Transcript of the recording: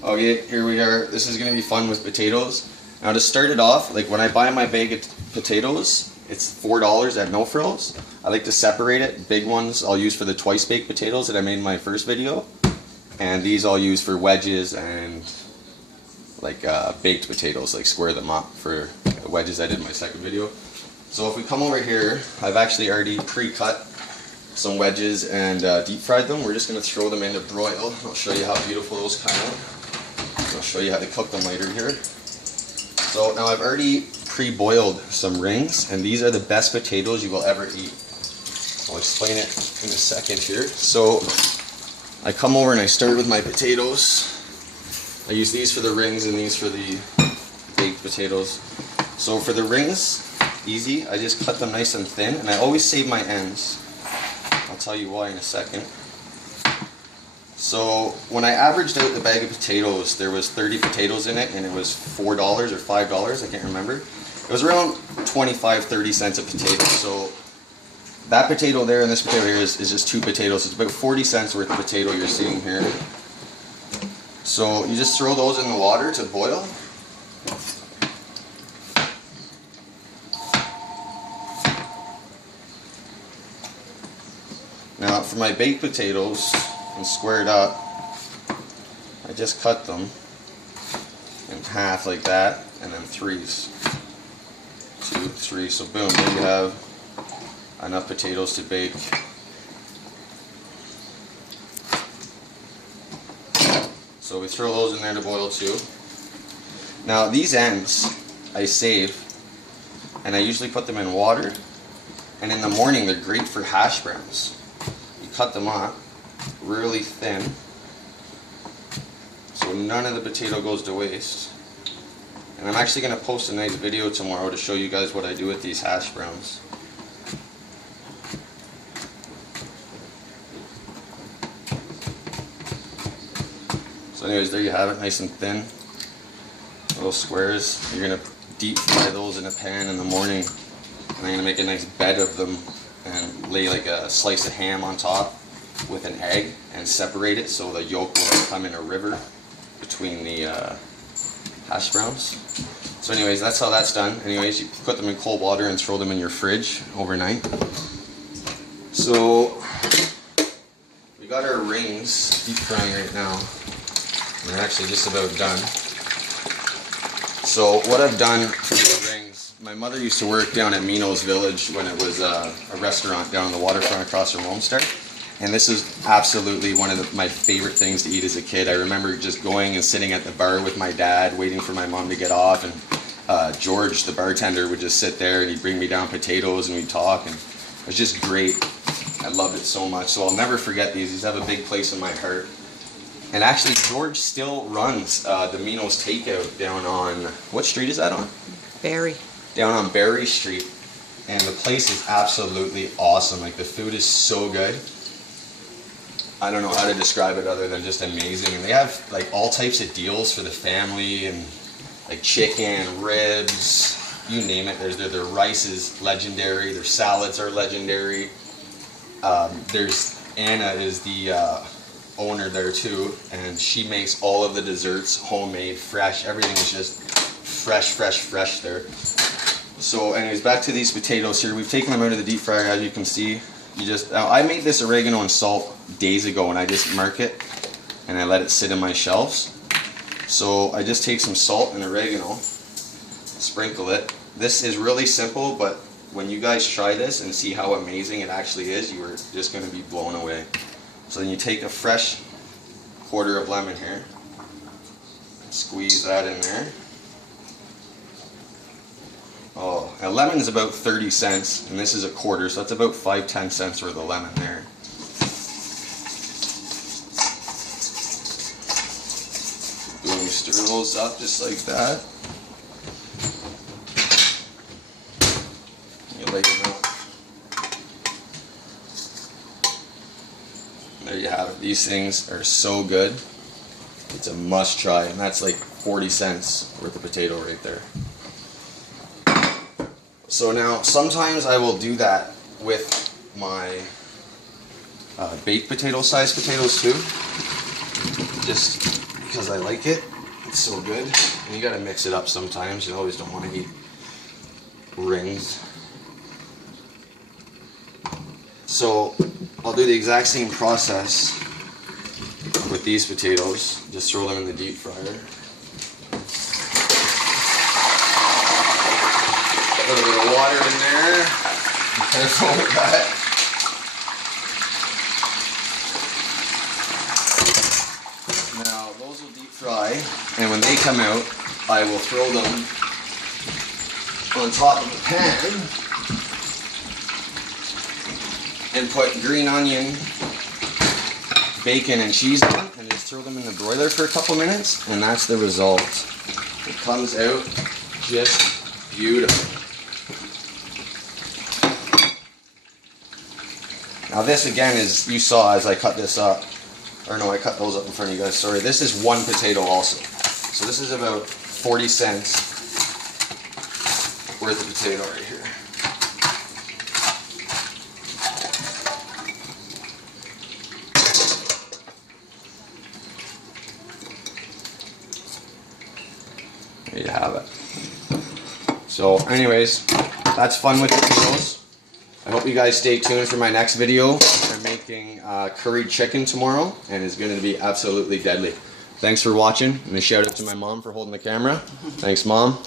Okay, here we are. This is going to be fun with potatoes. Now to start it off, like when I buy my bag of potatoes, it's $4 at No Frills. I like to separate it. Big ones I'll use for the twice baked potatoes that I made in my first video. And these I'll use for wedges and like baked potatoes, like square them up for wedges I did in my second video. So if we come over here, I've actually already pre-cut some wedges and deep fried them. We're just going to throw them into broil. I'll show you how beautiful those come out. I'll show you how to cook them later here. So now I've already pre-boiled some rings, and these are the best potatoes you will ever eat. I'll explain it in a second here. So I come over and I start with my potatoes. I use these for the rings and these for the baked potatoes. So for the rings, easy. I just cut them nice and thin, and I always save my ends. I'll tell you why in a second. So when I averaged out the bag of potatoes, there was 30 potatoes in it, and it was $4 or $5, I can't remember. It was around 25-30 cents a potato. So that potato there and this potato here is just 2 potatoes. It's about 40 cents worth of potato you're seeing here. So you just throw those in the water to boil. Now for my baked potatoes and squared up, I just cut them in half like that, and then threes. 2, 3, so boom, there you have enough potatoes to bake. So we throw those in there to boil too. Now these ends I save, and I usually put them in water, and in the morning they're great for hash browns. You cut them up really thin so none of the potato goes to waste. And I'm actually going to post a nice video tomorrow to show you guys what I do with these hash browns. So anyways, there you have it, nice and thin, little squares. You're going to deep fry those in a pan in the morning, and I'm going to make a nice bed of them and lay like a slice of ham on top with an egg and separate it so the yolk will come in a river between the hash browns. So anyways, that's how that's done. Anyways, you put them in cold water and throw them in your fridge overnight. So we got our rings deep frying right now. They're actually just about done. So what I've done for the rings, my mother used to work down at Mino's Village when it was a restaurant down on the waterfront across from Homestead. And this is absolutely one of my favorite things to eat as a kid. I remember just going and sitting at the bar with my dad, waiting for my mom to get off, and George, the bartender, would just sit there and he'd bring me down potatoes and we'd talk, and it was just great. I loved it so much. So I'll never forget these. These have a big place in my heart. And actually, George still runs the Mino's Takeout down on, what street is that on? Barry. Down on Barry Street. And the place is absolutely awesome. Like, the food is so good. I don't know how to describe it other than just amazing. And they have like all types of deals for the family, and like chicken, ribs, you name it. Their rice is legendary. Their salads are legendary. There's Anna is the owner there too, and she makes all of the desserts homemade, fresh. Everything is just fresh there. So anyways, back to these potatoes here. We've taken them out of the deep fryer, as you can see. Now I made this oregano and salt days ago, and I just mark it and I let it sit in my shelves. So I just take some salt and oregano, sprinkle it. This is really simple, but when you guys try this and see how amazing it actually is, you are just going to be blown away. So then you take a fresh quarter of lemon here, squeeze that in there. Oh, a lemon is about 30 cents, and this is a quarter, so that's about 5-10 cents worth of lemon there. Boom, you stir those up just like that. You lay them out. There you have it. These things are so good. It's a must try, and that's like 40 cents worth of potato right there. So now, sometimes I will do that with my baked potato sized potatoes too. Just because I like it. It's so good. And you gotta mix it up sometimes. You always don't want to eat rings. So I'll do the exact same process with these potatoes. Just throw them in the deep fryer. A little bit of water in there. Be careful with that. Now those will deep fry, and when they come out, I will throw them on top of the pan and put green onion, bacon, and cheese on, and just throw them in the broiler for a couple minutes, and that's the result. It comes out just beautiful. Now this again is, you saw as I cut this up, or no, I cut those up in front of you guys, sorry. This is one potato also. So this is about 40 cents worth of potato right here. There you have it. So anyways, that's fun with potatoes. I hope you guys stay tuned for my next video. I'm making curried chicken tomorrow, and it's going to be absolutely deadly. Thanks for watching, and a shout out to my mom for holding the camera. Thanks, Mom.